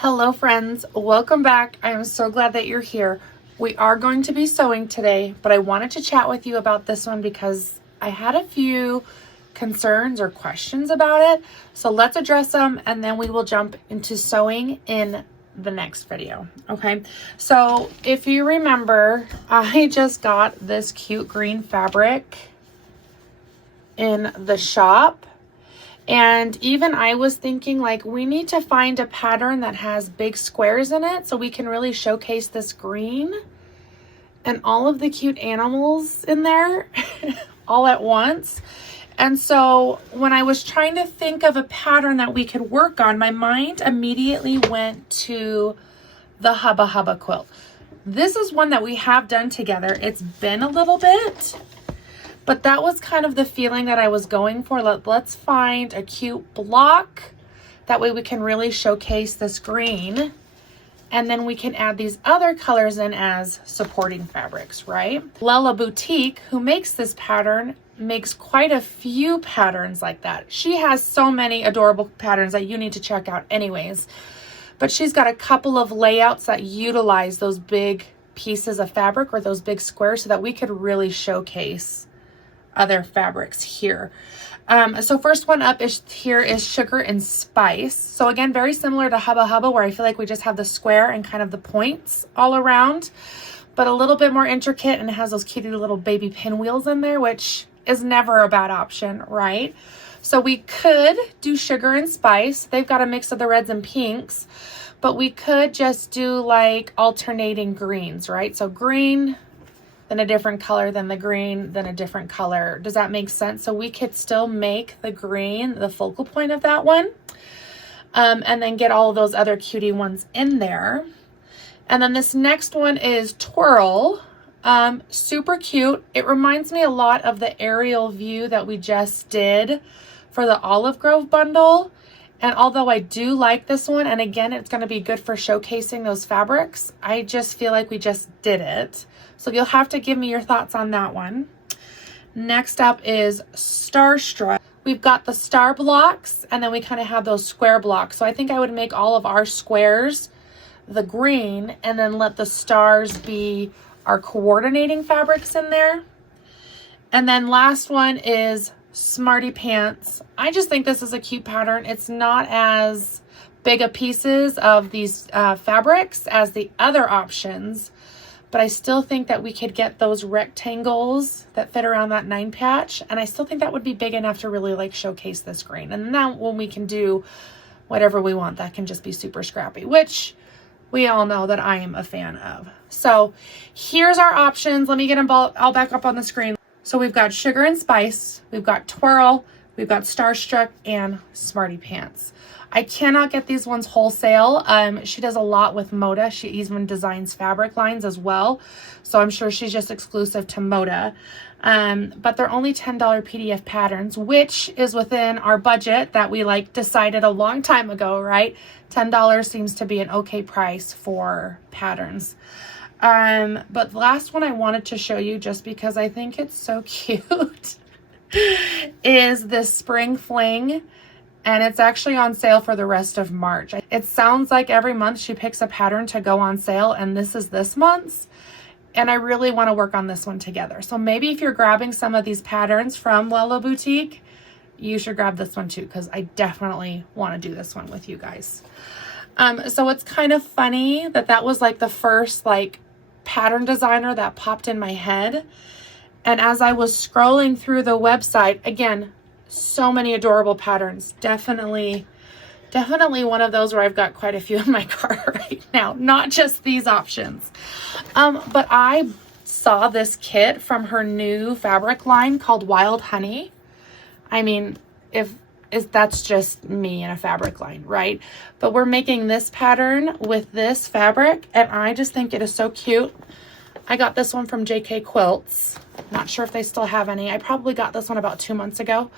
Hello friends, welcome back. I am so glad that you're here. We are going to be sewing today, but I wanted to chat with you about this one because I had a few concerns or questions about it. So let's address them and then we will jump into sewing in the next video. Okay, so if you remember, I just got this cute green fabric in the shop. And even I was thinking, like, we need to find a pattern that has big squares in it so we can really showcase this green and all of the cute animals in there all at once. And so when I was trying to think of a pattern that we could work on, my mind immediately went to the Hubba Hubba quilt. This is one that we have done together. It's been a little bit, but that was kind of the feeling that I was going for. Let's find a cute block. That way we can really showcase this green. And then we can add these other colors in as supporting fabrics, right? Lella Boutique, who makes this pattern, makes quite a few patterns like that. She has so many adorable patterns that you need to check out anyways. But she's got a couple of layouts that utilize those big pieces of fabric or those big squares so that we could really showcase other fabrics here. So first one up is Sugar and Spice. So again, very similar to Hubba Hubba, where I feel like we just have the square and kind of the points all around, but a little bit more intricate, and it has those cute little baby pinwheels in there, which is never a bad option, right? So we could do Sugar and Spice. They've got a mix of the reds and pinks, but we could just do like alternating greens, right? So green, then a different color, then the green, then a different color. Does that make sense? So we could still make the green the focal point of that one, and then get all of those other cutie ones in there. And then this next one is Twirl. Super cute. It reminds me a lot of the aerial view that we just did for the Olive Grove bundle. And although I do like this one, and again, it's going to be good for showcasing those fabrics, I just feel like we just did it. So you'll have to give me your thoughts on that one. Next up is Starstruck. We've got the star blocks, and then we kind of have those square blocks. So I think I would make all of our squares the green, and then let the stars be our coordinating fabrics in there. And then last one is Smarty Pants. I just think this is a cute pattern. It's not as big a pieces of these fabrics as the other options, but I still think that we could get those rectangles that fit around that 9 patch, and I still think that would be big enough to really like showcase this green. And now when we can do whatever we want, that can just be super scrappy, which we all know that I am a fan of. So here's our options. Let me get them all back up on the screen. So we've got Sugar and Spice, we've got Twirl, we've got Starstruck, and Smarty Pants. I cannot get these ones wholesale. She does a lot with Moda. She even designs fabric lines as well. So I'm sure she's just exclusive to Moda. But they're only $10 PDF patterns, which is within our budget that we like decided a long time ago, right? $10 seems to be an okay price for patterns. But the last one I wanted to show you, just because I think it's so cute, is this Spring Fling. And it's actually on sale for the rest of March. It sounds like every month she picks a pattern to go on sale, and this is this month's. And I really want to work on this one together. So maybe if you're grabbing some of these patterns from Lella Boutique, you should grab this one too, because I definitely want to do this one with you guys. So it's kind of funny that that was like the first like pattern designer that popped in my head. And as I was scrolling through the website, again, so many adorable patterns. Definitely one of those where I've got quite a few in my cart right now, not just these options. But I saw this kit from her new fabric line called Wild Honey. I mean, if that's just me in a fabric line, right? But we're making this pattern with this fabric, and I just think it is so cute. I got this one from JK Quilts. Not sure if they still have any. I probably got this one about 2 months ago.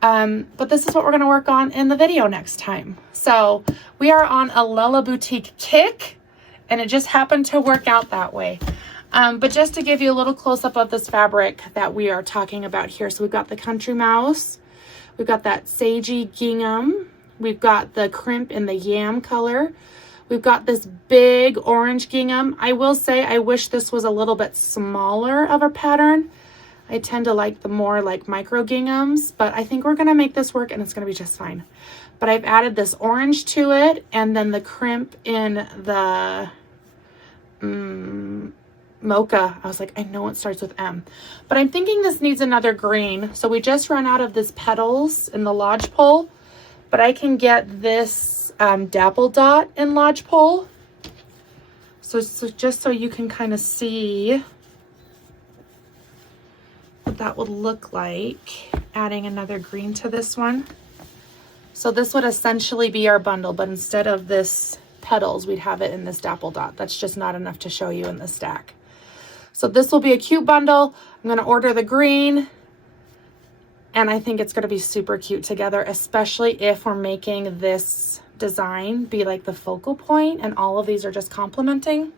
But this is what we're going to work on in the video next time. So we are on a Lella Boutique kick, and it just happened to work out that way. But just to give you a little close-up of this fabric that we are talking about here. So we've got the Country Mouse. We've got that Sagey Gingham We've got the crimp in the yam color. We've got this big orange gingham. I will say I wish this was a little bit smaller of a pattern. I tend to like the more like micro ginghams, but I think we're gonna make this work and it's gonna be just fine. But I've added this orange to it, and then the crimp in the mocha. I was like, I know it starts with M, but I'm thinking this needs another green. So we just ran out of this petals in the lodgepole, but I can get this dapple dot in lodgepole. So just so you can kind of see what that would look like, adding another green to this one. So this would essentially be our bundle, but instead of this petals, we'd have it in this dapple dot. That's just not enough to show you in the stack. So this will be a cute bundle. I'm gonna order the green, and I think it's gonna be super cute together, especially if we're making this design be like the focal point and all of these are just complementing.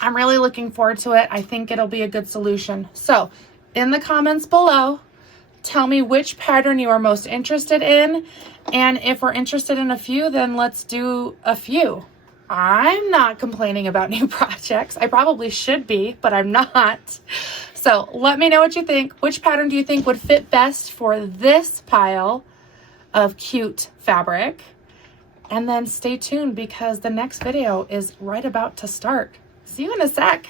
I'm really looking forward to it. I think it'll be a good solution. So in the comments below, tell me which pattern you are most interested in, and if we're interested in a few, then let's do a few. I'm not complaining about new projects. I probably should be, but I'm not. So let me know what you think. Which pattern do you think would fit best for this pile of cute fabric? And then stay tuned because the next video is right about to start. See you in a sec.